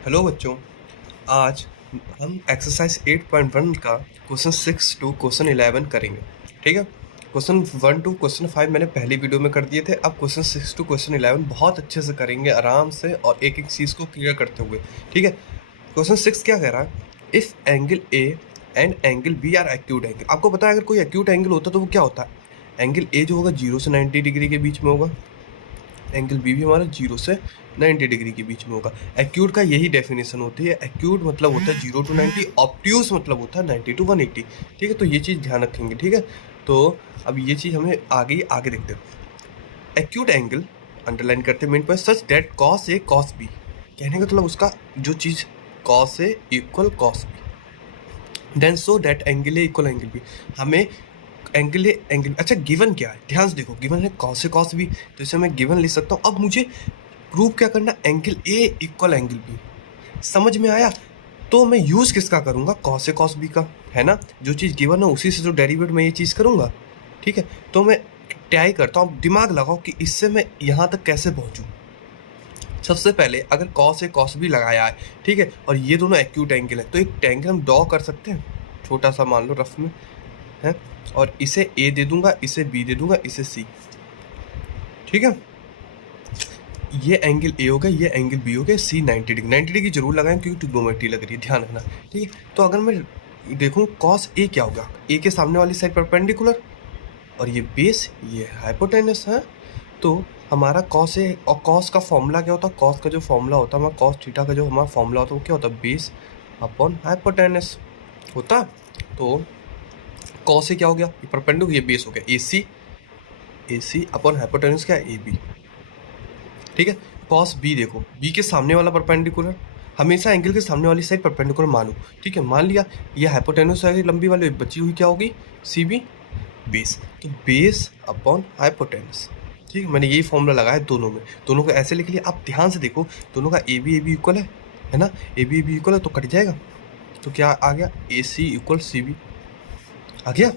Hello बच्चों। आज हम एक्सरसाइज 8.1 का क्वेश्चन 6 टू क्वेश्चन 11 करेंगे। ठीक है। क्वेश्चन 1 टू क्वेश्चन 5 मैंने पहली वीडियो में कर दिए थे। अब क्वेश्चन 6 टू क्वेश्चन 11 बहुत अच्छे से करेंगे, आराम से और एक एक चीज़ को क्लियर करते हुए। ठीक है। क्वेश्चन 6 क्या कह रहा है? If angle A and angle B are acute angle. आपको पता है अगर कोई एक्यूट एंगल होता तो वो क्या होता है? एंगल ए जो होगा 0 से 90 डिग्री के बीच में होगा। एंगल बी भी हमारा 0 से 90 डिग्री के बीच में होगा। एक्यूट का यही डेफिनेशन होती है। एक्यूट मतलब होता है 0 टू 90, ऑब्ट्यूज मतलब होता है 90 टू 180। ठीक है, तो ये चीज़ ध्यान रखेंगे। ठीक है, तो अब ये चीज़ हमें आगे देखते हैं। एक्यूट एंगल अंडरलाइन करते हैं main point, such that cos A cos B. कहने का मतलब उसका जो चीज़ cos A equal cos B, then so that angle A equal angle B. हमें एंगल एंगल, अच्छा गिवन क्या है ध्यान से देखो। गिवन है कॉस से कॉस बी, तो इसे मैं गिवन लिख सकता हूँ। अब मुझे प्रूव क्या करना? Angle A equal angle B. समझ में आया? तो मैं यूज़ किसका करूँगा? कॉस से कॉस बी का, है ना। जो चीज़ गिवन है उसी से जो डेरिवेट मैं ये चीज़ करूँगा। ठीक है, तो मैं ट्राई करता हूँ, दिमाग लगाओ कि इससे मैं यहाँ तक कैसे पहुँचूँ। सबसे पहले अगर कॉस ए कॉस बी लगाया है, ठीक है, और ये दोनों एक्यूट एंगल है, तो एक ट्रायंगल हम ड्रॉ कर सकते हैं, छोटा सा मान लो रफ में है, और इसे ए दे दूंगा, इसे बी दे दूंगा, इसे सी। ठीक है, ये एंगल ए हो गया, ये एंगल बी हो गया। सी 90 डिग्री, 90 डिग्री जरूर लगाएं क्योंकि ट्रिग्नोमेट्री लग रही है, ध्यान रखना। ठीक है, तो अगर मैं देखूं कॉस ए क्या होगा, ए के सामने वाली साइड परपेंडिकुलर, और ये बेस, ये हाइपोटेनस है। तो हमारा कॉस ए और कॉस का फॉर्मूला क्या होता है? कॉस का जो फॉर्मूला होता है हमारा, कॉस थीटा का जो हमारा फॉर्मूला होता है वो क्या होता है? बेस अपॉन हाइपोटेनस होता। तो कॉस ए क्या हो गया? ये परपेंडिकुलर, ये बेस हो गया, ए सी अपॉन हाइपोटेनस क्या है? A B. ठीक है, कॉस बी देखो, बी के सामने वाला परपेंडिकुलर, हमेशा एंगल के सामने वाली साइड परपेंडिकुलर मानो। ठीक है, मान लिया ये हाइपोटेनस है, लंबी वाली बची हुई क्या होगी? C B, base. तो बेस अपॉन हाइपोटेनस। ठीक है, मैंने यही फॉर्मूला लगाया दोनों में, दोनों को ऐसे लिख लिया। आप ध्यान से देखो, दोनों का ए बी इक्वल है ना। ए बी इक्वल है तो कट जाएगा, तो क्या आ गया? ए सी इक्वल सी बी आ गया।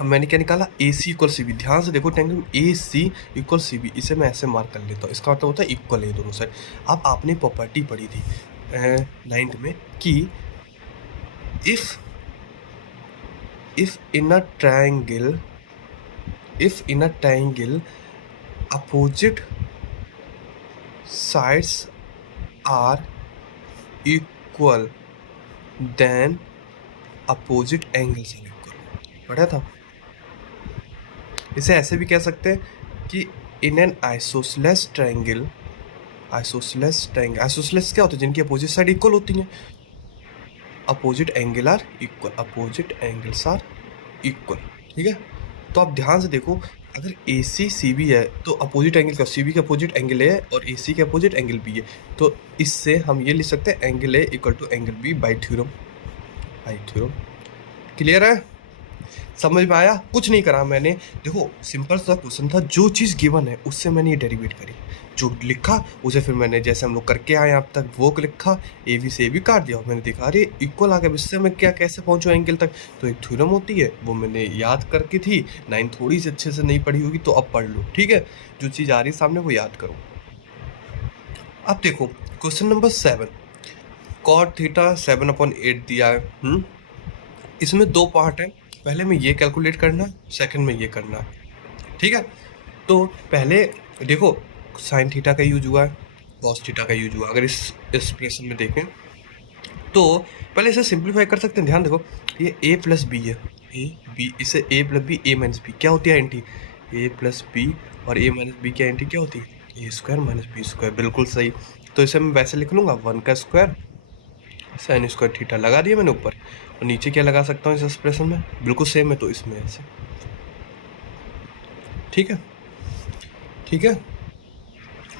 अब मैंने क्या निकाला? ए सी इक्वल सी बी। ध्यान से देखो, टेंगल ए सी इक्वल सी बी, इसे मैं ऐसे मार्क कर लेता हूँ, इसका मतलब होता है इक्वल है दोनों साइड। अब आपने प्रॉपर्टी पढ़ी थी 9th में कि if in a triangle opposite sides are equal then opposite angles are equal. पढ़ा था। इसे ऐसे भी कह सकते हैं कि in an isosceles triangle, isosceles क्या होता है? जिनकी अपोजिट साइड इक्वल होती हैं। Opposite angle are equal, opposite angles are equal. ठीक है, तो आप ध्यान से देखो, अगर ए सी सी बी है तो अपोजिट एंगल का, सी बी के अपोजिट एंगल ए है और ए सी के अपोजिट एंगल बी है, तो इससे हम ये लिख सकते हैं angle A equal to angle B by theorem. Clear है? समझ में आया? कुछ नहीं करा मैंने। देखो सिंपल सा क्वेश्चन था, जो चीज़ गिवन है उससे मैंने ये डेरिवेट करी, जो लिखा उसे फिर मैंने जैसे हम लोग करके आए अब तक वो लिखा, ए बी से ए बी काट दिया, और मैंने देखा अरे इक्वल आ गया, इससे मैं क्या कैसे पहुंचूं एंगल तक? तो एक थ्योरम होती है वो मैंने याद करके थी। 9 थोड़ी सी अच्छे से नहीं पढ़ी होगी तो अब पढ़ लो। ठीक है, जो चीज़ आ रही है सामने वो याद करो। अब देखो क्वेश्चन नंबर 7, कॉट थीटा 7/8 दिया है। इसमें दो पार्ट है, पहले में ये कैलकुलेट करना है, सेकंड में ये करना है। ठीक है, तो पहले देखो साइन थीटा का यूज हुआ है, कॉस थीटा का यूज हुआ। अगर इस एक्सप्रेशन में देखें तो पहले इसे सिंप्लीफाई कर सकते हैं। ध्यान देखो, ये ए प्लस बी है, ए बी, इसे ए प्लस बी, ए माइनस बी क्या होती है? एंटी ए प्लस बी, और ए माइनस बी की एंटी क्या होती है? A square minus B square. बिल्कुल सही। तो इसे मैं वैसे लिख लूँगा 1 का स्क्वायर साइन स्क्वायर थीटा लगा दिया मैंने ऊपर, और नीचे क्या लगा सकता हूँ इस एक्सप्रेशन में? बिल्कुल सेम है, तो इसमें ऐसे। ठीक है, ठीक है,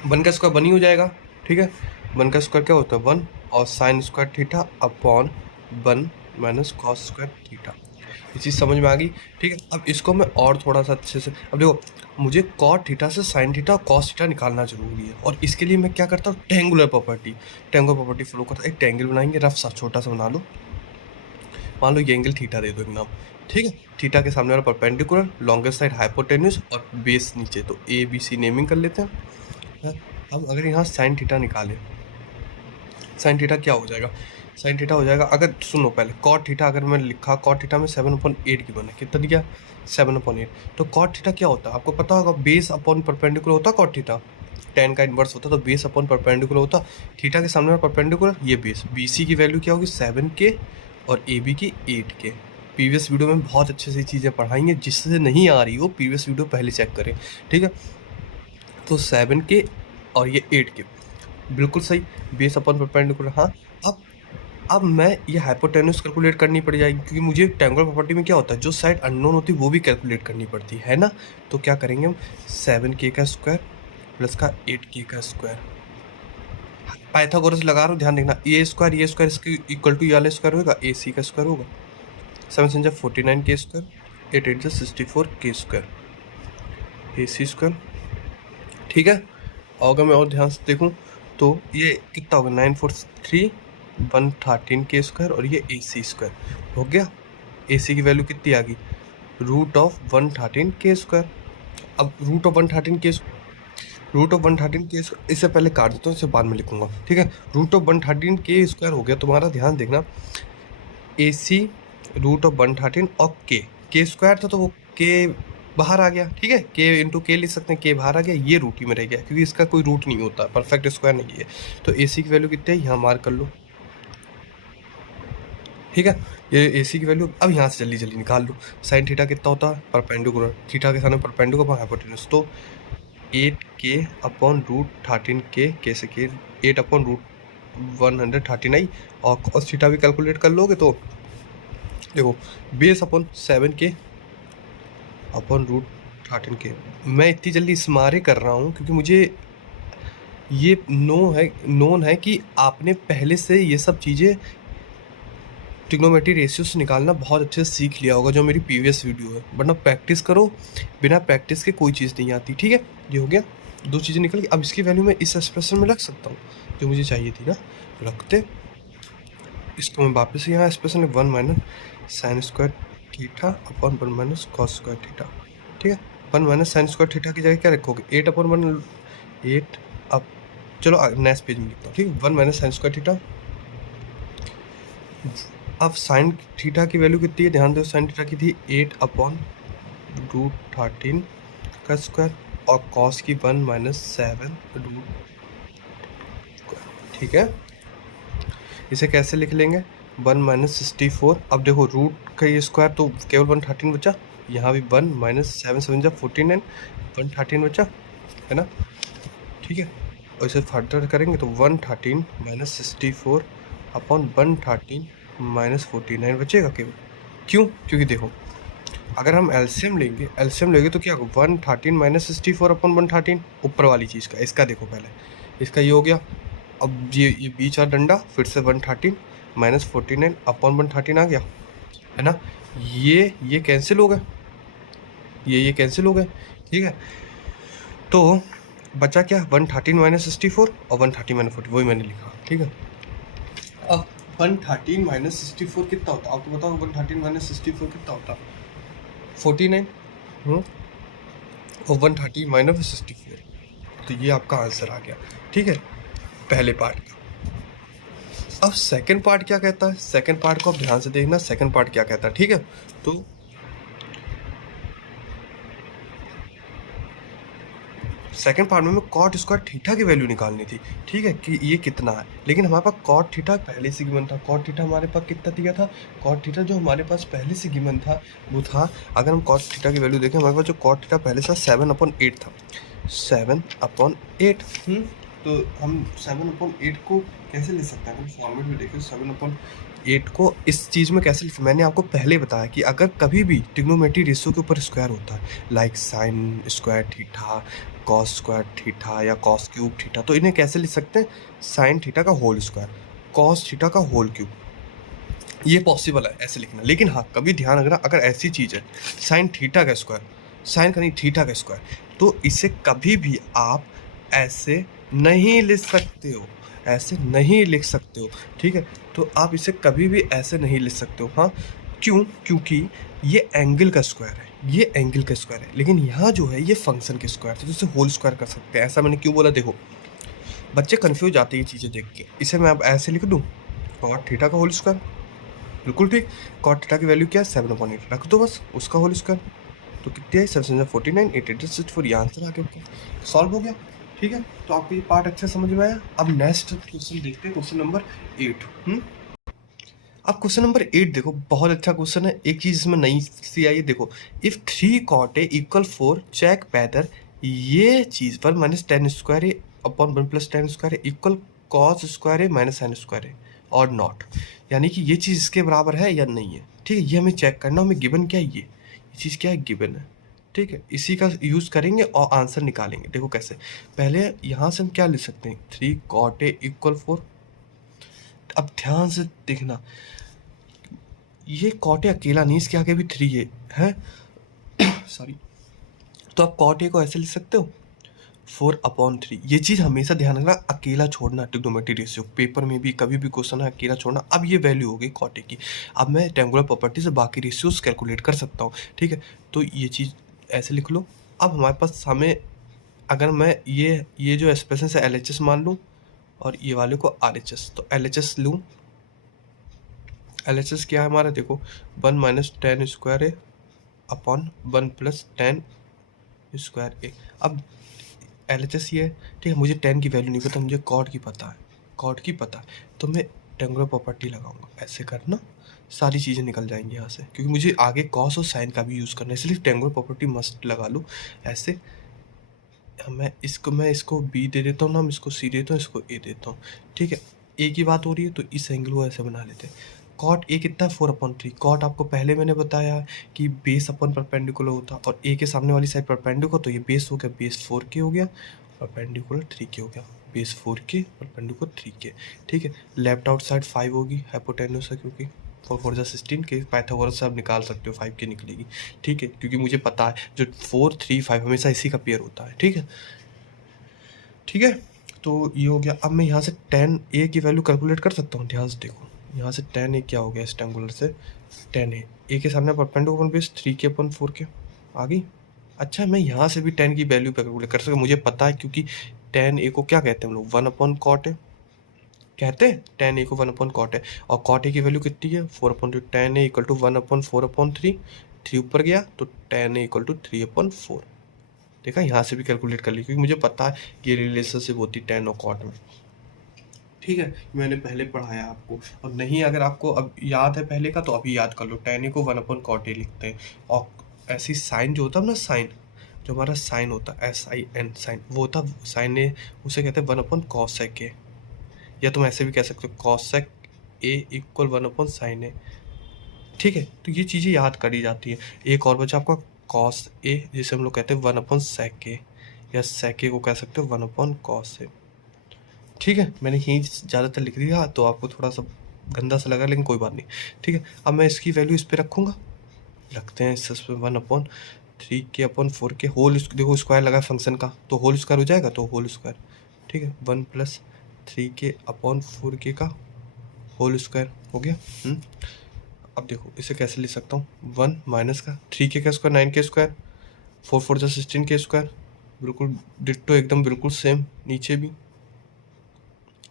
1 का स्क्वायर 1 ही हो जाएगा। ठीक है, 1 का स्क्वायर क्या होता है? 1, और sine square theta upon 1 minus cos square theta. ये चीज़ समझ में आ गई? ठीक है, अब इसको मैं और थोड़ा सा अच्छे से, अब देखो मुझे कॉट थीटा से साइन थीटा और कॉस थीटा निकालना जरूरी है, और इसके लिए मैं क्या करता हूँ? ट्रायंगुलर प्रॉपर्टी फॉलो करता हूँ। एक ट्रायंगल बनाएंगे, रफ सा छोटा सा बना लो। मान लो ये एंगल थीटा दे दो एक नाम। ठीक है, थीटा के सामने वाला परपेंडिकुलर, लॉन्गेस्ट साइड हाइपोटेन्यूज और बेस नीचे, तो ए बी सी नेमिंग कर लेते हैं। हम अगर यहाँ साइन थीटा निकालें साइन थीटा क्या हो जाएगा, साइन थीटा हो जाएगा, अगर सुनो पहले कॉट थीटा अगर मैं लिखा, कॉट थीटा में 7/8 की बना, कितना दिया 7/8। तो कॉट थीटा क्या होता है आपको पता होगा, बेस अपॉन परपेंडिकुलर होता कॉट थीटा, टेन का इन्वर्स होता तो बेस अपॉन परपेंडिकुलर होता, थीटा के सामने परपेंडिकुलर, ये बेस, BC की वैल्यू क्या होगी 7K और AB की 8K। प्रीवियस वीडियो में बहुत अच्छे से चीज़ें पढ़ाई हैं, जिससे नहीं आ रही हो प्रीवियस वीडियो पहले चेक करें, ठीक है। तो 7K और ये 8K, बिल्कुल सही, बेस अपॉन परपेंडिकुलर। हाँ, अब मैं ये हाइपोटेन्यूस कैलकुलेट करनी पड़ जाएगी, क्योंकि मुझे ट्रायंगुलर प्रॉपर्टी में क्या होता है, जो साइड अननोन होती है वो भी कैलकुलेट करनी पड़ती है ना। तो क्या करेंगे हम, 7K का स्क्वायर प्लस का 8K का स्क्वायर, पाइथागोरस लगा रहा हूँ, ध्यान देखना, ये स्क्वायर इसके इक्वल टू ये वाला स्क्वायर होगा, AC का स्क्वायर होगा, 7 × 49K square, 8 × 64K square, AC square, ठीक है। और अगर मैं और ध्यान से देखूँ तो ये कितना होगा, 943 113K स्क्वायर और ये AC स्क्वायर हो गया। AC की वैल्यू कितनी आ गई, √113K स्क्वायर। अब √113K इससे पहले काट देता हूँ, इसे बाद में लिखूंगा, ठीक है। √113K स्क्वायर हो गया तुम्हारा, ध्यान देखना, AC √113 और K स्क्वायर था तो वो K बाहर आ गया, ठीक है, K × K लिख सकते हैं, K बाहर आ गया, ये रूट ही में रह गया, क्योंकि इसका कोई रूट नहीं होता, परफेक्ट स्क्वायर नहीं है। तो AC की वैल्यू कितनी है, यहाँ मार्क कर लो, ठीक है। ये AC की वैल्यू अब यहाँ से जल्दी निकाल लो, साइन थीटा कितना होता है, परपेंडिकुलर, थीटा के सामने परपेंडिकुलर हाइपोटेन्यूज, तो 8K अपॉन √13K, K से K, 8 अपॉन √113 आई, और cos थीटा भी कैलकुलेट कर लोगे तो देखो, base upon 7K upon √13K। मैं इतनी जल्दी स्मारे कर रहा हूँ क्योंकि मुझे ये नोन है कि आपने पहले से ये सब चीज़ें ट्रिग्नोमेट्री रेशियो से निकालना बहुत अच्छे से सीख लिया होगा, जो मेरी प्रीवियस वीडियो है, वरना प्रैक्टिस करो, बिना प्रैक्टिस के कोई चीज़ नहीं आती, ठीक है। ये हो गया, दो चीज़ें निकल गई। अब इसकी वैल्यू मैं इस एक्सप्रेशन में रख सकता हूँ जो मुझे चाहिए थी ना, रखते इसको मैं वापस यहाँ expression 1 - sin square theta upon 1 - cos square theta, ठीक है। 1 - sin स्क्वायर थीटा की जगह क्या रखोगे, 8/1, 8। अब चलो नेक्स्ट पेज में लिखता हूँ, ठीक है, 1 - sin स्क्वायर थीटा। अब साइन थीटा की वैल्यू कितनी है, ध्यान दो, साइन थीटा की थी 8/√13 का स्क्वायर और कॉस की 1 - 7 रूट, ठीक है। इसे कैसे लिख लेंगे, 1 - 64। अब देखो रूट का ये स्क्वायर तो केवल 113 बचा, यहाँ भी 1 - 7 7 49, 113 बचा, है ना, ठीक है। और इसे फर्दर करेंगे तो 113 - 64 अपॉन 113 - 49 बचेगा केवल, क्यों, क्योंकि देखो अगर हम एलसीएम लेंगे तो क्या होगा, 113 - 64 अपॉन 113, ऊपर वाली चीज़ का, इसका देखो पहले, इसका ये हो गया। अब ये बीच वाला डंडा फिर से 113 - 49 अपॉन 113 आ गया, है ना। ये कैंसिल हो गए, ये कैंसिल हो गए, ठीक है। तो बचा क्या, 113 - 64 और 113 - 40, वही मैंने लिखा, ठीक है। अब 113 - 64 कितना होता है आपको बताओ, 113 - 64 कितना होता, 49, और 113 - 64, तो ये आपका आंसर आ गया, ठीक है, पहले पार्ट का। अब सेकंड पार्ट क्या कहता है, सेकंड पार्ट को आप ध्यान से देखना, सेकंड पार्ट क्या कहता है, ठीक है। तो सेकंड पार्ट में कॉट स्क्वायर थीटा की वैल्यू निकालनी थी, ठीक है, कि ये कितना है, लेकिन हमारे पास कॉट थीटा पहले से गिवन था, कॉट थीटा हमारे पास कितना दिया था, कॉट थीटा जो हमारे पास पहले से गिवन था वो था, अगर हम कॉट थीटा की वैल्यू देखें, हमारे पास जो कॉट थीटा पहले से 7/8 था, 7/8, तो हम 7/8 को कैसे ले सकते हैं, अगर फॉर्मेट में देखें 7/8 को इस चीज़ में कैसे लिखते, मैंने आपको पहले बताया कि अगर कभी भी ट्रिग्नोमेट्री रेशियो के ऊपर स्क्वायर होता है, like sine square theta, cos square theta या कॉस क्यूब थीटा, तो इन्हें कैसे लिख सकते हैं, साइन थीटा का होल स्क्वायर, कॉस थीटा का होल क्यूब, ये पॉसिबल है ऐसे लिखना। लेकिन हाँ, कभी ध्यान रखना, अगर ऐसी चीज़ है साइन थीटा का स्क्वायर, साइन का नहीं थीटा का स्क्वायर, तो इसे कभी भी आप ऐसे नहीं लिख सकते हो, ऐसे नहीं लिख सकते हो, ठीक है। तो आप इसे कभी भी ऐसे नहीं लिख सकते हो, हाँ, क्यों, क्योंकि ये एंगल का स्क्वायर है, ये एंगल का स्क्वायर है, लेकिन यहाँ जो है ये फंक्शन के स्क्वायर है, तो इसे होल स्क्वायर कर सकते हैं। ऐसा मैंने क्यों बोला, देखो बच्चे कंफ्यूज आते हैं ये चीज़ें देख के। इसे मैं अब ऐसे लिख दूँ, कॉट थीटा का होल स्क्वायर, बिल्कुल ठीक। कॉट थीटा की वैल्यू क्या है 7/8, रख दो बस उसका होल स्क्वायर। तो कितनी आई 7/49, 8/64, ये आंसर आ गया आपका, सॉल्व हो गया। ठीक है, तो आपको ये पार्ट अच्छे समझ में आया। अब नेक्स्ट क्वेश्चन देखते हैं, क्वेश्चन नंबर 8। अब क्वेश्चन नंबर 8 देखो, बहुत अच्छा क्वेश्चन है। एक चीज इसमें नई सी आई है, देखो, if 3 cot a equal 4, check whether ये चीज 1 minus tan square A upon 1 plus tan square A equal cos square A minus sine square A और नॉट, यानी कि ये चीज इसके बराबर है या नहीं है। ठीक है, ये हमें चेक करना, हमें गिवन क्या है, ये चीज क्या है, गिवन है। ठीक है, इसी का यूज करेंगे और आंसर निकालेंगे। देखो कैसे, पहले यहाँ से हम क्या लिख सकते हैं, 3 cot a इक्वल 4। अब ध्यान से देखना, ये कॉट ए अकेला नहीं, इसके आगे भी 3 है सॉरी। तो आप कॉट ए को ऐसे लिख सकते हो 4/3। ये चीज़ हमेशा ध्यान रखना, अकेला छोड़ना ट्रिग्नोमेट्री रेशियो, पेपर में भी कभी भी क्वेश्चन है अकेला छोड़ना। अब ये वैल्यू हो गई कॉट ए की, अब मैं रेक्टेंगुलर प्रॉपर्टी से बाकी रेशियोज कैलकुलेट कर सकता हूँ। ठीक है, तो ये चीज़ ऐसे लिख लो। अब हमारे पास हमें, अगर मैं ये जो एक्सप्रेशन है LHS मान लूँ और ये वाले को RHS, तो LHS लूँ। LHS क्या है हमारा, देखो 1 minus tan square A upon 1 plus tan square ए। अब LHS ये है। ठीक है, मुझे 10 की वैल्यू नहीं पता, मुझे कॉट की पता है, कॉट की पता है, तो मैं रेक्टेंगुलर प्रॉपर्टी लगाऊंगा। ऐसे करना, सारी चीज़ें निकल जाएंगी यहाँ से, क्योंकि मुझे आगे कॉस और साइन का भी यूज़ करना है, इसलिए रेक्टेंगुलर प्रॉपर्टी मस्ट लगा लूँ। ऐसे मैं इसको B दे देता हूँ ना, मैं इसको C देता हूँ, इसको A देता हूँ। ठीक है, A की बात हो रही है तो इस एंगल को ऐसे बना लेते हैं। कॉट A कितना है 4/3। कॉट आपको पहले मैंने बताया कि बेस अपन परपेंडिकुलर होता, और A के सामने वाली साइड परपेंडिकुलर, तो ये बेस हो गया, बेस 4K हो गया, परपेंडिकुलर 3K हो गया, बेस 4K परपेंडिकुलर 3K। ठीक है, लेफ्ट आउट साइड 5 होगी, हाइपोटेन्यूस है क्योंकि 4 4 जा 16 के, पाइथागोरस से आप निकाल सकते हो 5K निकलेगी। ठीक है, क्योंकि मुझे पता है जो 4 3 5 हमेशा इसी का पेयर होता है। ठीक है, ठीक है, तो ये हो गया। अब मैं यहाँ से 10A की वैल्यू कैलकुलेट कर सकता हूँ। ध्यान से देखो, यहाँ से 10A क्या हो गया, इस ट्रायंगुलर से 10A, ए के सामने परपेंडिकुलर बेस 3K/4K आ गई। अच्छा, मैं यहाँ से भी 10 की वैल्यू कैलकुलेट कर सकता हूँ, मुझे पता है, क्योंकि 10A को क्या कहते हैं हम लोग, 1/cot है कहते हैं। 10A को 1/cot है, और cot A की वैल्यू कितनी है 4/3। 10A इक्वल टू 1/4/3, 3 ऊपर गया तो 10A इक्वल टू 3/4। देखा, यहाँ से भी कैलकुलेट कर ली, क्योंकि मुझे पता है ये रिलेशनशिप होती 10 और कॉट में। ठीक है, मैंने पहले पढ़ाया आपको, और नहीं अगर आपको अब याद है पहले का तो अभी याद कर लो। 10A को 1/cot A लिखते हैं, और ऐसी साइन जो होता है ना, साइन जो हमारा साइन होता है SIN साइन, वो होता है साइन ए, उसे कहते हैं 1/cosec A, या तुम ऐसे भी कह सकते हो cosec A equal 1/sin A। ठीक है, तो ये चीज़ें याद करी जाती है। एक और बचा आपका cos A, जिसे हम लोग कहते हैं 1/sec A, या sec A को कह सकते हो 1/cos A। ठीक है, मैंने यही ज़्यादातर लिख दिया, तो आपको थोड़ा सा गंदा सा लगा, लेकिन कोई बात नहीं। ठीक है, अब मैं इसकी वैल्यू इस पर रखूँगा, रखते हैं इस पर 1/3K/4K होल, देखो स्क्वायर लगा फंक्शन का, तो होल स्क्वायर हो जाएगा, तो होल स्क्वायर। ठीक है, 1 + 3K/4K का होल स्क्वायर हो गया। अब देखो इसे कैसे लिख सकता हूँ, 1 माइनस का 3K का स्क्वायर 9K स्क्वायर, 4 4 जा 16K स्क्वायर, बिल्कुल डिट्टो एकदम बिल्कुल सेम, नीचे भी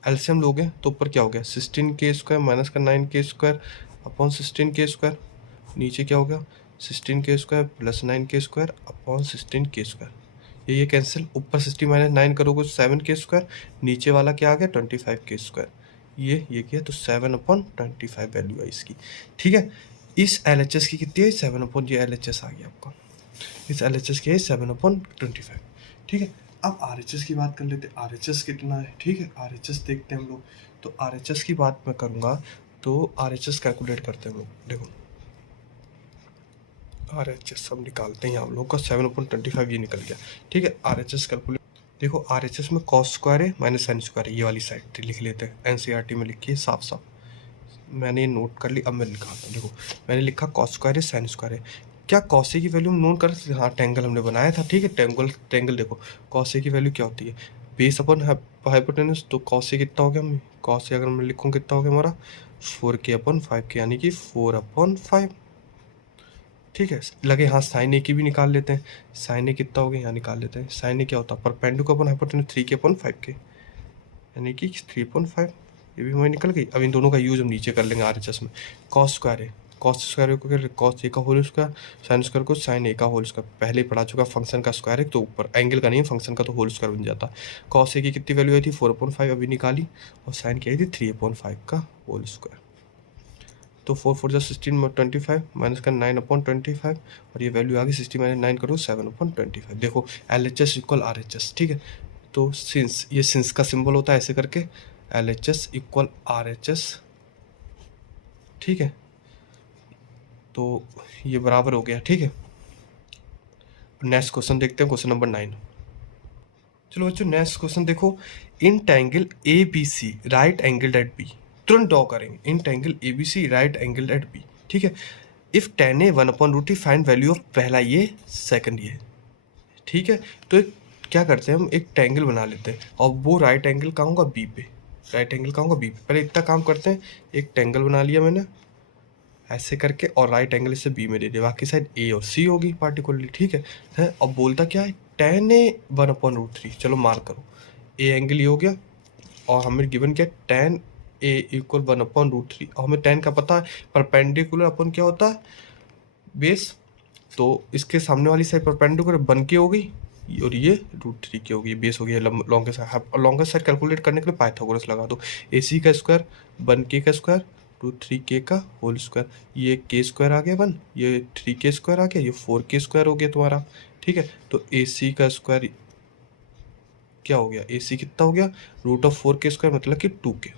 एलसीएम लोगे तो ऊपर क्या हो गया 16K स्क्वायर माइनस का 9K square upon 16K square, नीचे क्या हो गया 16K square plus 9K square upon 16K square. ये कैंसिल, ऊपर 60 माइनस 9 करोगे 7K स्क्वायर, नीचे वाला क्या आ गया 25K स्क्वायर। ये किया तो 7/25 वैल्यू है इसकी। ठीक है, इस LHS की कितनी है 7 ये LHS आ गया आपका, इस LHS की है 7/25। ठीक है, अब RHS की बात कर लेते हैं, RHS कितना है। ठीक है, RHS देखते हैं हम लोग, तो RHS की बात मैं करूँगा, तो RHS कैलकुलेट करते हैं हम लोग। देखो RHS सब निकालते हैं, हम लोग का 7/25 ये निकल गया। ठीक है, RHS कैलकुलेट, देखो RHS में कॉस स्क्वायर है माइनस साइन स्क्वायर है, ये वाली साइड लिख लेते हैं, NCERT में लिखिए साफ साफ, मैंने नोट कर ली। अब मैं लिखा था, देखो मैंने लिखा कॉस स्क्वायर है साइन स्क्वायर है, क्या कॉसे की वैल्यू नोट कर, हाँ टेंगल हमने बनाया था। ठीक है, टेंगल देखो कॉसे की वैल्यू क्या होती है बेस अपन हाइपोटेनस, तो कॉसे कितना हो गया, कॉसे अगर मैं लिखूँ कितना हो गया हमारा 4K/5K, यानी कि 4/5। ठीक है, लगे हाँ साइन ए की भी निकाल लेते हैं, साइन ए कितना हो गया यहाँ निकाल लेते हैं। साइन ए क्या होता है परपेंडिकुलर अपन हाइपोटेनस 3K/5K। यानी कि 3.5, ये भी हमारी निकल गई। अब इन दोनों का यूज हम नीचे कर लेंगे RHS में। कॉस स्क्वायर है, कॉस स्क्वायर को क्या, कॉस ए का होल स्क्वायर, साइन स्क्वायर को साइन ए का होल स्क्वायर। पहले ही पढ़ा चुका, फंक्शन का स्क्वायर है तो ऊपर, एंगल का नहीं, फंक्शन का तो होल स्क्वायर बन जाता। कॉस ए की कितनी वैल्यू आई थी 4.5 अभी निकाली, और साइन की आई थी 3.5 का होल स्क्वायर। तो 4 4 जा 16 25 माइनस का 9/25, और ये वैल्यू आ गई 60 माइनस 9 करो 7/25। देखो LHS इक्वल RHS, ठीक है। तो सिंस, ये सिंस का सिंबल होता है ऐसे करके, LHS इक्वल RHS, ठीक है। तो ये बराबर हो गया, ठीक है। नेक्स्ट क्वेश्चन देखते हैं, क्वेश्चन नंबर 9। चलो बच्चों नेक्स्ट क्वेश्चन देखो, in triangle ABC right angle at B, तुरंत ड्रॉ करेंगे। In triangle ABC right angle at B, ठीक है। If tan a 1/√3 find value of पहला ये, सेकंड ये, ठीक है। तो क्या करते हैं हम, एक ट्रायंगल बना लेते हैं, और वो राइट एंगल कहाँ होगा, बी पे। राइट एंगल कहाँ होगा, बी पे। पहले इतना काम करते हैं, एक ट्रायंगल बना लिया मैंने ऐसे करके, और राइट एंगल इसे बी में दे दिया, बाकी साइड ए और सी होगी पार्टिकुलरली, ठीक है। अब बोलता क्या है, tan a 1/√3, चलो मार्क करो, ए एंगल ये हो गया, और हमें गिवन क्या, tan a इक्वल 1/√3, और हमें tan का पता है, परपेंडिकुलर अपन क्या होता है, बेस। तो इसके सामने वाली साइड परपेंडिकुलर बन के हो गई, और ये √3 की होगी, बेस हो गया longest side. Longest side calculate करने के लिए पाइथागोरस लगा दो, AC का स्क्वायर बन के का स्क्वायर √3k का होल स्क्वायर, ये k स्क्वायर आ गया 1, ये 3k स्क्वायर आ गया, ये 4k स्क्वायर हो गया तुम्हारा, ठीक है। तो AC का स्क्वायर क्या हो गया, AC कितना हो गया, √4k स्क्वायर मतलब कि 2k।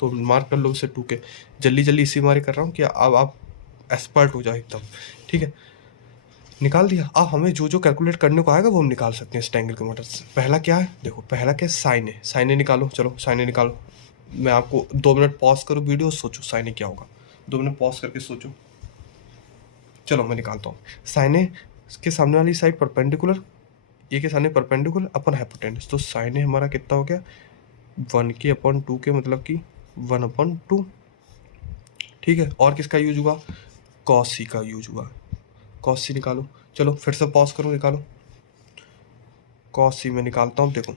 तो मार्क कर लो इसे 2k। जल्दी जल्दी इसी मारे कर रहा हूँ कि अब आप एक्सपर्ट हो जाओ एकदम, ठीक है। निकाल दिया। अब हमें जो जो कैलकुलेट करने को आएगा वो हम निकाल सकते हैं इस ट्रायंगल की मदद से। पहला क्या है, देखो पहला क्या है, साइन है। साइन ए निकालो, चलो साइन ए निकालो। मैं आपको 2 मिनट पॉज करूँ वीडियो, सोचो साइन ए क्या होगा, 2 मिनट पॉज करके सोचो। चलो मैं निकालता हूँ। साइन ए के सामने वाली साइड परपेंडिकुलर, ए के सामने परपेंडिकुलर अपन हाइपोटेनस, तो साइन ए हमारा कितना हो गया, 1k/2k मतलब कि 1/2, ठीक है। और किसका यूज हुआ, कॉस सी का यूज हुआ। कॉस सी निकालो, चलो फिर से पॉज करो, निकालो। कॉस सी में निकालता हूँ, देखो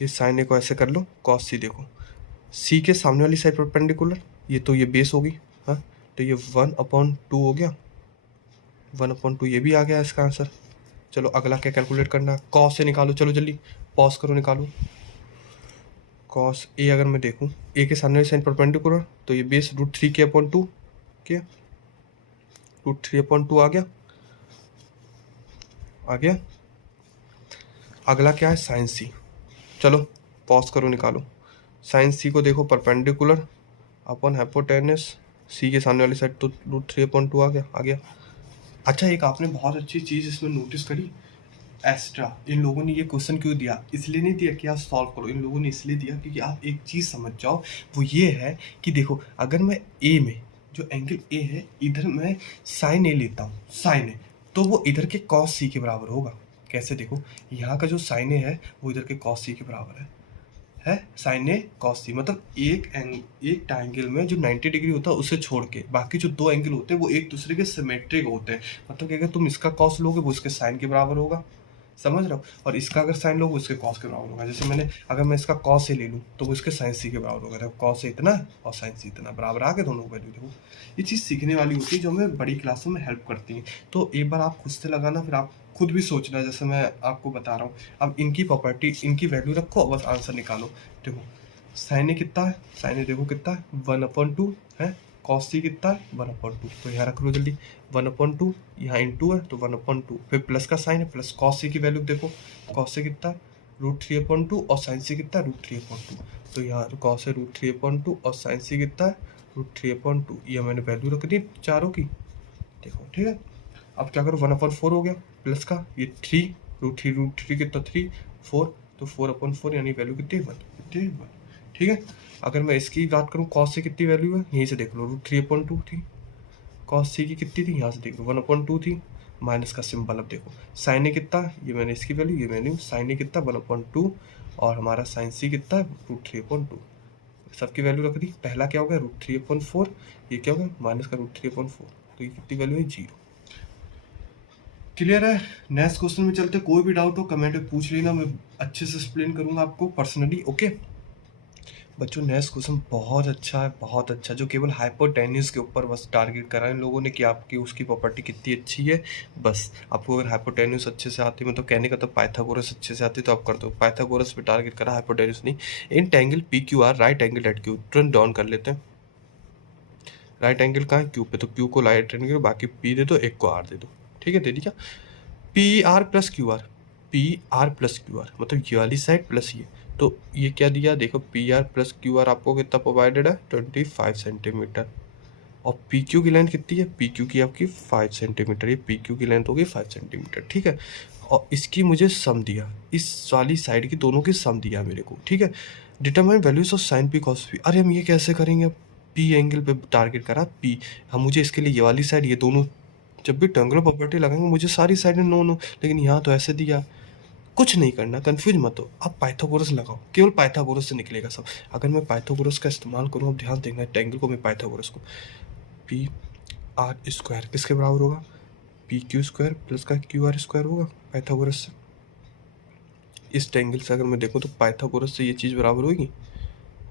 ये साइन ए को ऐसे कर लो, कॉस सी देखो, सी के सामने वाली साइड परपेंडिकुलर, ये तो ये बेस होगी, हाँ। तो ये 1/2 हो गया, 1/2 ये भी आ गया इसका आंसर। चलो अगला क्या कैलकुलेट करना है, कॉस से निकालो, चलो जल्दी पॉज करो, निकालो। कॉस ए अगर मैं देखूँ, ए के सामने वाली साइड परपेंडिकुलर, तो ये बेस √3k/2 क्या, √3/2 आ गया, आ गया। अगला क्या है, साइन सी, चलो पॉज करो, निकालो। साइन सी को देखो, परपेंडिकुलर अपन हाइपोटेनस, सी के सामने वाली साइड, तो √3/2 आ गया, आ गया। अच्छा एक आपने बहुत अच्छी चीज़ इसमें नोटिस करी, एक्स्ट्रा इन लोगों ने ये क्वेश्चन क्यों दिया, इसलिए नहीं दिया कि आप सॉल्व करो, इन लोगों ने इसलिए दिया क्योंकि आप एक चीज़ समझ जाओ, वो ये है कि देखो अगर मैं ए में, जो एंगल ए है, इधर मैं साइन ए लेता हूँ, साइन ए, तो वो इधर के कॉस सी के बराबर होगा। कैसे, देखो यहाँ का जो साइन ए है वो इधर के कॉस सी के बराबर है साइन ए कॉस सी, मतलब एक ट्रायंगल में जो 90 डिग्री होता है उसे छोड़ के बाकी जो 2 एंगल होते हैं वो एक दूसरे के सिमेट्रिक होते हैं, मतलब कि अगर तुम इसका कॉस लोगे वो इसके साइन के बराबर होगा, समझ रहे हो, और इसका अगर साइन लोगे उसके कॉस के बराबर होगा। जैसे मैंने, अगर मैं इसका कॉस से ले लूँ तो वो इसके साइन सी के बराबर होगा, देखो कॉस से इतना और साइन सी इतना, बराबर आ गए दोनों वैल्यू। देखो ये चीज़ सीखने वाली होती है जो हमें बड़ी क्लासों में हेल्प करती है। तो एक बार आप खुद से लगाना, फिर आप खुद भी सोचना, जैसे मैं आपको बता रहा हूँ। अब इनकी प्रॉपर्टी, इनकी वैल्यू रखो और बस आंसर निकालो। देखो साइन ए कितना है, साइन ए देखो कितना है, 1/2 है, कॉस सी कितना है 1/2, तो यहाँ रख लो जल्दी, 1/2, यहाँ इंटू है तो 1/2, फिर प्लस का साइन है, प्लस कॉस सी की वैल्यू देखो, कॉस सी कितना है √3/2 और साइन सी कितना है √3/2, तो यहाँ कॉस है √3/2 और साइन सी कितना है √3/2, ये मैंने वैल्यू रख दी चारों की, देखो ठीक है। अब क्या करो, 1/4 हो गया, प्लस का ये 3, √3 कितना 3 4, तो 4/4 यानी वैल्यू कितनी 1, कितनी 1, ठीक है। अगर मैं इसकी बात करूँ, कॉस से कितनी वैल्यू है, यहीं से देख लो, √3/2 थी, कॉस सी की कितनी थी, यहाँ से देख लो 1/2 थी, माइनस का सिंबल। अब देखो साइन ए कितना, ये मैंने इसकी वैल्यू, ये मैंने साइन ए कितना 1/2, और हमारा साइन सी कितना है √3/2, सबकी वैल्यू रख दी। पहला क्या हो गया √3/4, ये क्या हो गया माइनस का √3/4, तो ये कितनी वैल्यू है 0। क्लियर है। नेक्स्ट क्वेश्चन में चलते, कोई भी डाउट हो कमेंट में पूछ लेना, मैं अच्छे से एक्सप्लेन करूंगा आपको पर्सनली, ओके। बच्चों नेक्स्ट क्वेश्चन बहुत अच्छा है, बहुत अच्छा, जो केवल हाइपोटेन्यूस के ऊपर बस टारगेट करा है इन लोगों ने कि आपकी उसकी प्रॉपर्टी कितनी अच्छी है। बस आपको अगर हाइपोटेन्यूस अच्छे से आती है, मतलब कहने का तो पाइथागोरस अच्छे से आती है तो आप कर दो। पाइथागोरस पे टारगेट करा, हाइपोटेन्यूस नहीं। In angle P Q R right angle at Q, तुरंत डाउन कर लेते हैं। राइट एंगल कहाँ है? क्यू पे, तो क्यू को राइट एंगल, बाकी पी दे दो, एक को आर दे दो। ठीक है, दे दिया। P R plus Q R, P R plus Q R मतलब ये वाली साइड प्लस ये, तो ये क्या दिया देखो, P R plus Q R आपको कितना प्रोवाइडेड है? 25 सेंटीमीटर। और पी क्यू की लेंथ कितनी है? पी क्यू की आपकी 5 सेंटीमीटर, ये पी क्यू की लेंथ होगी 5 सेंटीमीटर। ठीक है, और इसकी मुझे सम दिया, इस वाली साइड की दोनों की सम दिया मेरे को। ठीक है, determine values of sine P cos P. अरे हम ये कैसे करेंगे? पी एंगल पे टारगेट करा पी, हम मुझे इसके लिए ये वाली साइड, ये दोनों, जब भी ट्रायंगुलर प्रॉपर्टी लगाएंगे मुझे सारी साइडें नो नो, लेकिन यहाँ तो ऐसे दिया। कुछ नहीं करना, कंफ्यूज मत हो, आप पाइथागोरस लगाओ, केवल पाइथागोरस से निकलेगा सब। अगर मैं पाइथागोरस का इस्तेमाल करूँ, अब ध्यान देना ट्रायंगल को, मैं पाइथागोरस को, पी आर स्क्वायर किसके बराबर होगा? पी क्यू स्क्वायर प्लस का क्यू आर स्क्वायर होगा पाइथागोरस से। इस ट्रायंगल से अगर मैं देखूँ तो पाइथागोरस से ये चीज़ बराबर होगी,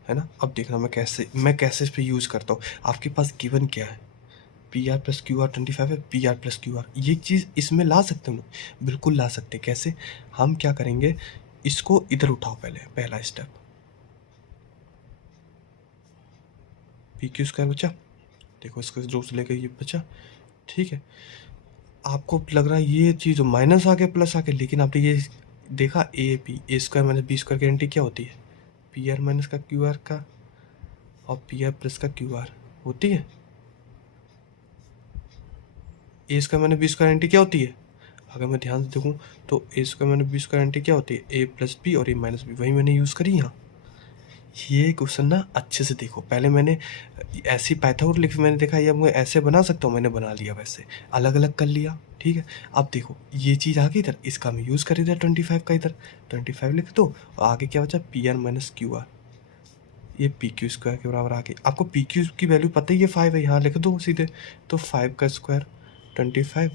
है ना। अब देखना मैं कैसे इस पर यूज़ करता हूँ। आपके पास गिवन क्या है? P R plus Q R 25 है, P R plus Q R, ये चीज़ इसमें ला सकते हो ना? बिल्कुल ला सकते। कैसे? हम क्या करेंगे, इसको इधर उठाओ, पहले पहला स्टेप, पी क्यू स्क्वायर बचा, देखो इसको इस रूप से लेकर ये बचा। ठीक है, आपको लग रहा है ये चीज़ माइनस आ गया प्लस आ गया, लेकिन आपने ये देखा, A square minus B square की आइडेंटिटी क्या होती है? पी आर माइनस का क्यू आर का और पी आर प्लस का क्यू आर होती है। A square minus B square identity क्या होती है? अगर मैं ध्यान से देखूँ तो A square minus B square identity क्या होती है? ए प्लस बी और ए माइनस बी, वही मैंने यूज़ करी यहाँ। ये क्वेश्चन ना अच्छे से देखो, पहले मैंने ऐसी पाइथागोरस लिखी, मैंने देखा ये मैं ऐसे बना सकता हूँ, मैंने बना लिया, वैसे अलग अलग कर लिया। ठीक है, अब देखो ये चीज़ आ गई इधर, इसका मैं यूज़ कर इधर 25 का, इधर 25 लिख दो, और आगे क्या बचा? P R minus Q R, ये पी क्यू स्क्वायर के बराबर आ गई। आपको पी क्यू की वैल्यू पता ही है 5 है, यहाँ लिख दो सीधे, तो 5 का स्क्वायर 25,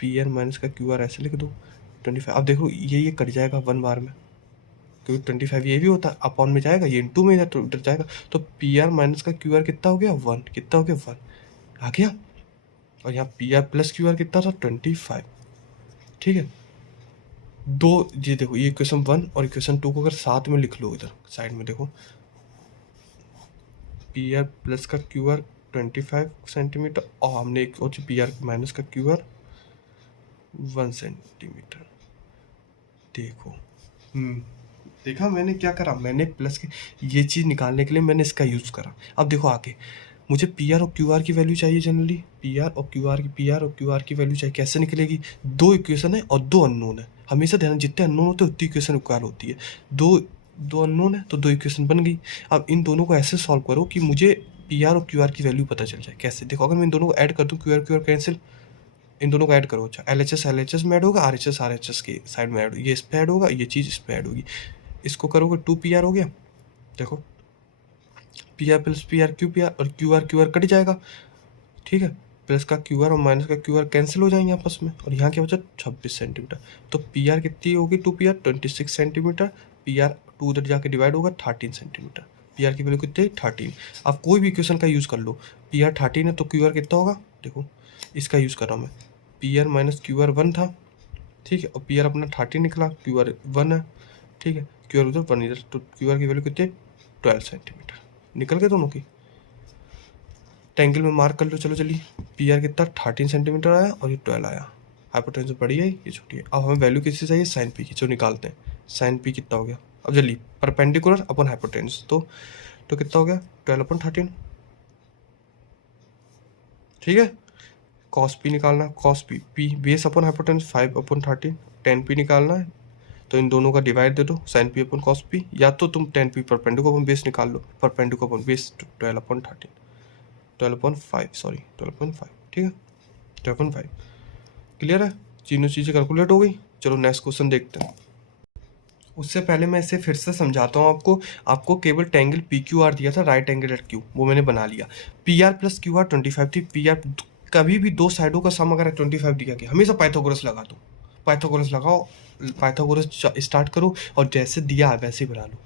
पी आर माइनस का क्यू आर ऐसे लिख दो 25। अब देखो ये कट जाएगा 1 बार में, क्योंकि 25 ये भी होता है, अपॉन में जाएगा, ये इंटू में इधर जाएगा, तो पी आर माइनस का क्यू आर कितना हो गया? 1। कितना हो गया? 1 आ गया। और यहाँ P R plus Q R कितना था? 25। ठीक है, दो, ये देखो ये इक्वेशन 1 और इक्वेशन 2 को अगर साथ में लिख लो, इधर साइड में देखो, पी आर प्लस का क्यू आर 25 सेंटीमीटर, और हमने एक और पी आर माइनस का क्यू आर 1 सेंटीमीटर। देखो देखा मैंने क्या करा, मैंने प्लस के ये चीज़ निकालने के लिए मैंने इसका यूज़ करा। अब देखो आगे, मुझे पी आर और क्यू आर की वैल्यू चाहिए जनरली, पी आर और क्यू आर की वैल्यू चाहिए। कैसे निकलेगी? दो इक्वेशन है और दो अननोन है, हमेशा ध्यान, जितने अननोन होते हैं उतनी इक्वेशन रिक्वायर होती है। दो अननोन है तो दो इक्वेशन बन गई। अब इन दोनों को ऐसे सॉल्व करो कि मुझे पी आर और क्यू आर की वैल्यू पता चल जाए। कैसे? देखो अगर मैं इन दोनों को ऐड कर दूँ, क्यू आर कैंसिल, इन दोनों को ऐड करो, अच्छा एल एच एस में ऐड होगा, आर एच एस की साइड में ऐड, ये इस पर ऐड होगा, ये चीज़ इस पर ऐड होगी, इसको करोगे 2 पी आर हो गया। देखो P R plus P R और क्यू आर कट जाएगा। ठीक है, प्लस का क्यू आर और माइनस का क्यू आर कैंसिल हो जाएंगे आपस में, और यहाँ क्या बचा? 26 सेंटीमीटर। तो पी आर कितनी होगी? 2 P R 26 centimetre, P R 2 उधर जाके डिवाइड होगा 13 सेंटीमीटर। पी आर की वैल्यू कितनी? 13। आप कोई भी इक्वेशन का यूज़ कर लो, पी आर 13 है तो क्यू आर कितना होगा? देखो इसका यूज़ कर रहा हूँ मैं, P R minus Q R 1 था, ठीक है, और पी आर अपना 13 निकला, क्यू आर 1 है, ठीक है, क्यू आर उधर 1 इधर, तो क्यू आर की वैल्यू कितनी? 12 सेंटीमीटर। निकल गए दोनों की। ट्रायंगल में मार्क कर लो, चलो चलिए, पी आर कितना? 13 सेंटीमीटर आया और ये 12 आया। हाइपोटेन्यूस बड़ी है, ये छोटी है। अब हमें वैल्यू किससे चाहिए? साइन पी की, जो निकालते हैं। साइन पी कितना हो गया? अब जल्दी, परपेंडिकुलर अपन हाइपोटेन्यूस, तो कितना हो गया? 12/13। ठीक है, कॉस पी निकालना, कॉस पी बेस अपन हाइपोटेन्यूस 5/13, 10 पी निकालना है, तो इन दोनों का डिवाइड दे दो, साइन पी अपन कॉस पी, या तो तुम 10 पी परपेंडिकुलर अपन बेस निकाल लो, परपेंडिकुलर अपन बेस 12/13, 12.5 सॉरी 12.5, ठीक है 12.5। क्लियर है? तीनों चीज़ें कैलकुलेट हो गई। चलो नेक्स्ट क्वेश्चन देखते हैं। उससे पहले मैं इसे फिर से समझाता हूँ आपको केवल ट्रायंगल पी क्यू आर दिया था, राइट एंगल एट क्यू, वो मैंने बना लिया। P R plus Q R 25 थी। पी आर कभी भी दो साइडों का सम अगर 25 दिया गया, हमेशा पाइथागोरस लगा दो, पाइथागोरस लगाओ, पाइथागोरस स्टार्ट करो और जैसे दिया है वैसे ही बना लो।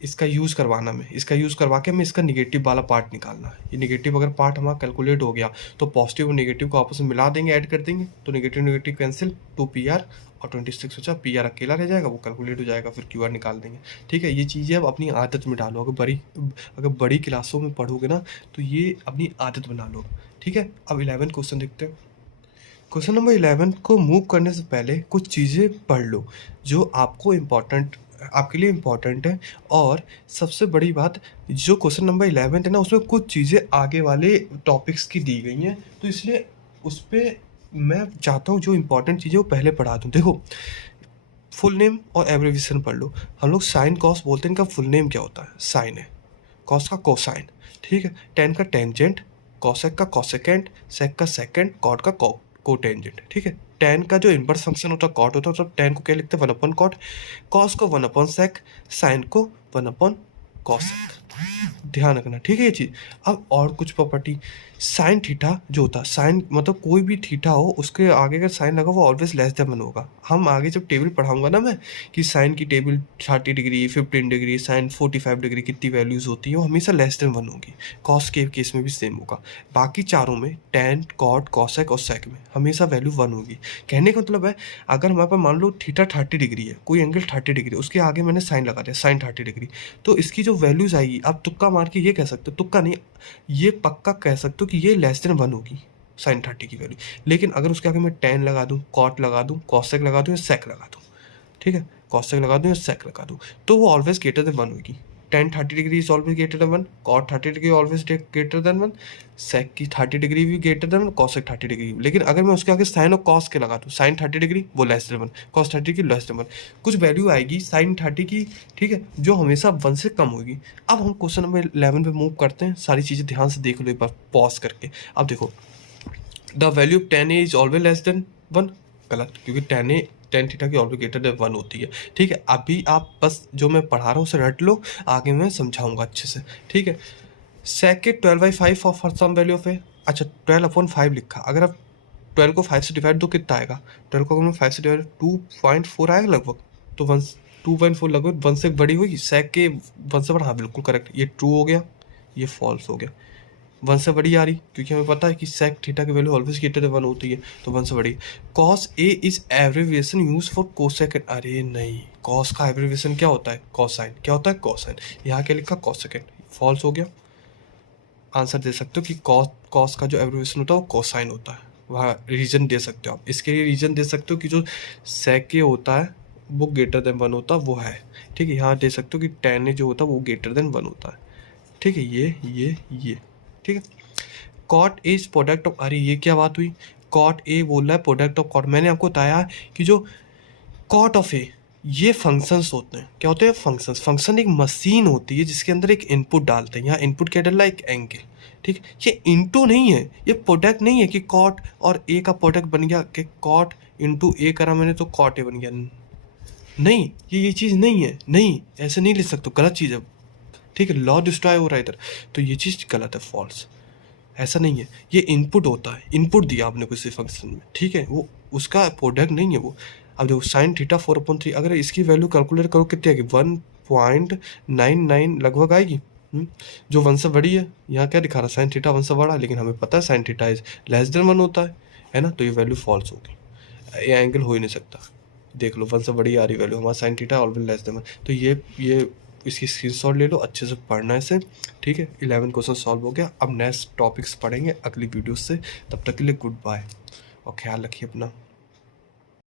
इसका यूज़ करवाना में, इसका यूज़ करवा के हमें इसका निगेटिव वाला पार्ट निकालना है। ये निगेटिव अगर पार्ट हमारा कैलकुलेट हो गया तो पॉजिटिव और निगेटिव को आपस में मिला देंगे, ऐड कर देंगे, तो निगेटिव निगेटिव कैंसिल, 2PR और 26 बचा, PR अकेला रह जाएगा, वो कैलकुलेट हो जाएगा, फिर QR निकाल देंगे। ठीक है, ये चीज़ें अब अपनी आदत में डालो। अगर बड़ी क्लासों में पढ़ोगे ना तो ये अपनी आदत बना लो। ठीक है, अब 11 क्वेश्चन देखते हैं। क्वेश्चन नंबर 11 को मूव करने से पहले कुछ चीज़ें पढ़ लो जो आपके लिए इम्पोर्टेंट है। और सबसे बड़ी बात, जो क्वेश्चन नंबर 11 है ना उसमें कुछ चीज़ें आगे वाले टॉपिक्स की दी गई हैं, तो इसलिए उस पर मैं चाहता हूँ जो इम्पोर्टेंट चीज़ें वो पहले पढ़ा दूँ। देखो, फुल नेम और एब्रीविएशन पढ़ लो। हम लोग साइन कॉस बोलते हैं, इनका फुल नेम क्या होता है? साइन है, कॉस का कोसाइन, ठीक है, टेन का टेंजेंट, कॉसेक का कॉसेकेंट, सेक का सेकेंड, कॉट का कोटेंजेंट। ठीक है, टेन का जो इनवर्स फंक्शन होता है कॉट होता है, तो टेन को क्या लिखते हैं? 1/कॉट, कॉस को 1/सेक, साइन को 1/कॉसेक। ध्यान रखना, ठीक है ये चीज़। अब और कुछ प्रॉपर्टी, साइन थीटा जो होता है, साइन मतलब कोई भी थीटा हो उसके आगे अगर साइन लगा वो ऑलवेज लेस देन 1 होगा। हम आगे जब टेबल पढ़ाऊंगा ना मैं कि साइन की table 30 degree, 15 degree, sine 45 degree कितनी वैल्यूज होती हैं, वो हमेशा लेस देन 1 होगी। कॉस के केस में भी सेम होगा। बाकी चारों में, टेन, कॉट, कॉसेक और सेक में हमेशा वैल्यू 1 होगी। कहने का मतलब है अगर हमारे पास मान लो थीटा 30 डिग्री है, कोई एंगल 30 डिग्री, उसके आगे मैंने साइन लगा दिया साइन 30 डिग्री, तो इसकी जो वैल्यूज आएगी, आप तुक्का मार के ये कह सकते हो, तुक्का नहीं ये पक्का कह सकते हो कि ये लेस देन 1 होगी साइन 30 की वैल्यू। लेकिन अगर उसके आगे मैं टेन लगा दूं, कॉट लगा दूं, कॉसेक लगा दूं या सेक लगा दूं, ठीक है, कॉसेक लगा दूं या सेक लगा दूं, तो वो ऑलवेज ग्रेटर देन 1 होगी। Tan 30 degree is always greater than 1, cot 30 degree always greater than 1, sec की 30 डिग्री भी ग्रेटर देन 1, कॉसेक 30 डिग्री। लेकिन अगर मैं उसके आगे साइन और कॉस के लगा दूं, साइन 30 डिग्री वो लेस देन 1, कॉस 30 की लेस देन 1, कुछ वैल्यू आएगी साइन 30 की, ठीक है, जो हमेशा 1 से कम होगी। अब हम क्वेश्चन नंबर 11 पे मूव करते हैं। सारी चीज़ें ध्यान से देख लो एक बार पॉज करके। अब देखो, the value of tan a is always less than 1, गलत, क्योंकि tan थीटा की ऑलवेज ग्रेटर देन 1 होती है। ठीक है, अभी आप बस जो मैं पढ़ा रहा हूँ उसे रट लो, आगे मैं समझाऊंगा अच्छे से। ठीक है, second 12/5 for some value of A, अच्छा 12/5 लिखा, अगर आप 12 को 5 से डिवाइड दो कितना आएगा? 12 को अगर मैं 5 से डिवाइड 2.4 आएगा लगभग, तो 2.4 लगभग 1 से बड़ी हुई, सेक के 1 से बड़ा, हाँ बिल्कुल करेक्ट, ये ट्रू हो गया, ये फॉल्स हो गया। 1 से बड़ी आ रही, क्योंकि हमें पता है कि सेक थीटा की वैल्यू ऑलवेज ग्रेटर देन 1 होती है, तो 1 से बड़ी। Cos A is abbreviation use for cosecant, अरे नहीं, कॉस का एब्रिविएशन क्या होता है? कॉसाइन। क्या होता है? कॉसाइन। यहाँ क्या लिखा? कोसेकेंड, फॉल्स हो गया। आंसर दे सकते हो कि कॉस का जो एब्रिविएशन होता है वो कोसाइन होता है, वहाँ रीजन दे सकते हो आप। इसके लिए रीजन दे सकते हो कि जो सेक ए होता है वो ग्रेटर देन 1 होता है, वो है। ठीक है, यहाँ दे सकते हो कि tan ए जो होता है वो ग्रेटर देन 1 होता है। ठीक है, ये ठीक है। कॉट इज प्रोडक्ट ऑफ, अरे ये क्या बात हुई? कॉट ए बोल रहा है प्रोडक्ट ऑफ कॉट। मैंने आपको बताया कि जो कॉट ऑफ ए, ये फंक्शंस होते हैं। क्या होते हैं? फंक्शंस। फंक्शन एक मशीन होती है जिसके अंदर एक इनपुट डालते हैं। यहाँ इनपुट क्या डाल रहा है? एक एंगल। ठीक, ये इनटू नहीं है, ये प्रोडक्ट नहीं है कि कॉट और ए का प्रोडक्ट बन गया कि कॉट इंटू ए करा मैंने तो कॉट ए बन गया। नहीं, ये चीज़ नहीं है, नहीं, ऐसे नहीं लिख सकते, गलत चीज़ है। ठीक है, लॉ डिस्ट्रॉय हो रहा है इधर, तो ये चीज़ गलत है, फॉल्स। ऐसा नहीं है, ये इनपुट होता है, इनपुट दिया आपने किसी फंक्शन में, ठीक है, वो उसका प्रोडक्ट नहीं है वो। अब देखो साइन थीटा 4/3, अगर इसकी वैल्यू कैलकुलेट करो कितनी आएगी? 1.99 लगभग आएगी। जो 1 से बड़ी है, यहाँ क्या दिखा रहा है? साइन थीटा 1 से बड़ा, लेकिन हमें पता है sine theta is less than 1 होता है ना, तो ये वैल्यू फॉल्स होगी, ये एंगल हो ही नहीं सकता। देख लो 1 से बड़ी आ रही वैल्यू, हमारा sine theta always less than 1, तो ये इसकी स्क्रीनशॉट ले लो, अच्छे से पढ़ना है इसे। ठीक है, 11 क्वेश्चन सॉल्व हो गया। अब नेक्स्ट टॉपिक्स पढ़ेंगे अगली वीडियो से, तब तक के लिए गुड बाय और ख्याल रखिए अपना।